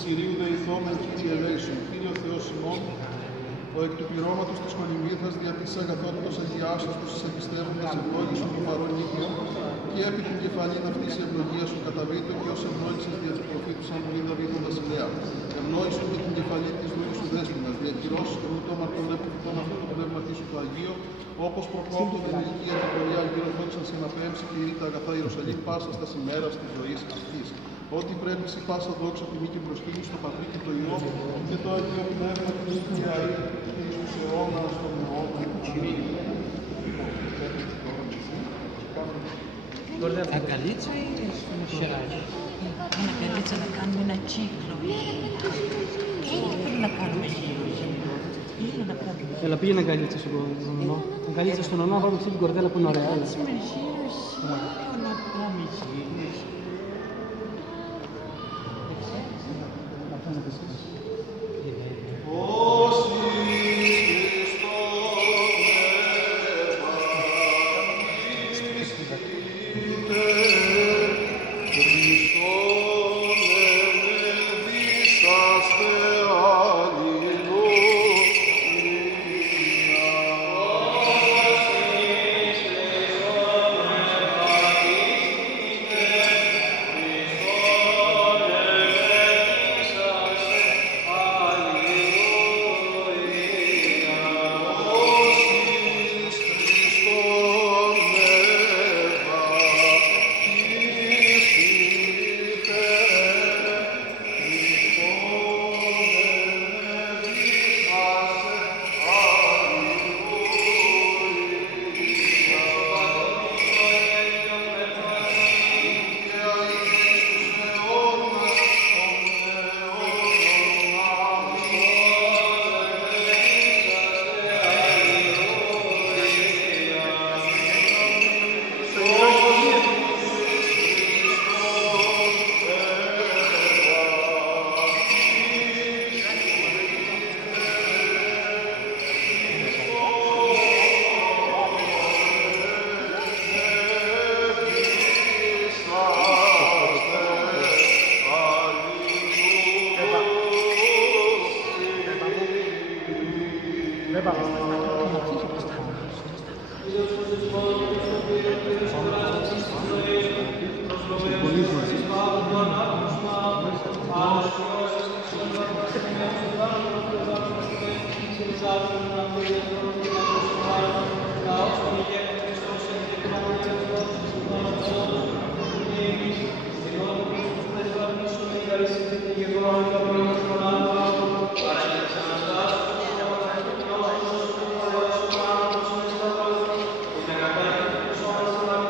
Συρίου δεηθόμεν Κύριε ελέησον, Κύριο Θεός ημών, ο εκ του πληρώματος της κολυμβήθας δια της αγαθότητος αγιάσας τους εις εμπιστεύοντας ευλόγησον του παρόν ύπνο και επί την κεφαλήν αυτής η ευλογία σου καταβήτω και ως ευλόγησες δια του προφήτου σαν που είδα βήθον βασιλέα. Ευλόγησον και την κεφαλή της δούλης σου δέσποινας, διακυρώσεις και ούτω μαρτών επιθυτών αυτό το πνεύμα της σου το Αγίο, όπως προκόπτω την ηλικία και πολλοί αγγελοφώτισαν σε να πέμψει και ήρθε αγαθά Ιερουσαλήμ πάσα στα ημέρας της ζωής αυτής. Ότι πρέπει σε πάσα δόξα τιμή και προσκύνη στο Πατρί και το Υιό και το Αγίο Πνεύμα του Υιού και εις τους αιώνας των αιώνων. Αγκαλίτσα ή χεράκι? Είναι αγκαλίτσα να κάνουμε ένα κύκλο. Πρέπει να κάνουμε γύρω. Έλα, πήγαινε αγκαλίτσα στον νονό. Αγκαλίτσα στον νονό, βάλουμε αυτή την κορδέλα που είναι ωραία. Κάτσουμε γύρω, να πάμε γύρω. Thank you.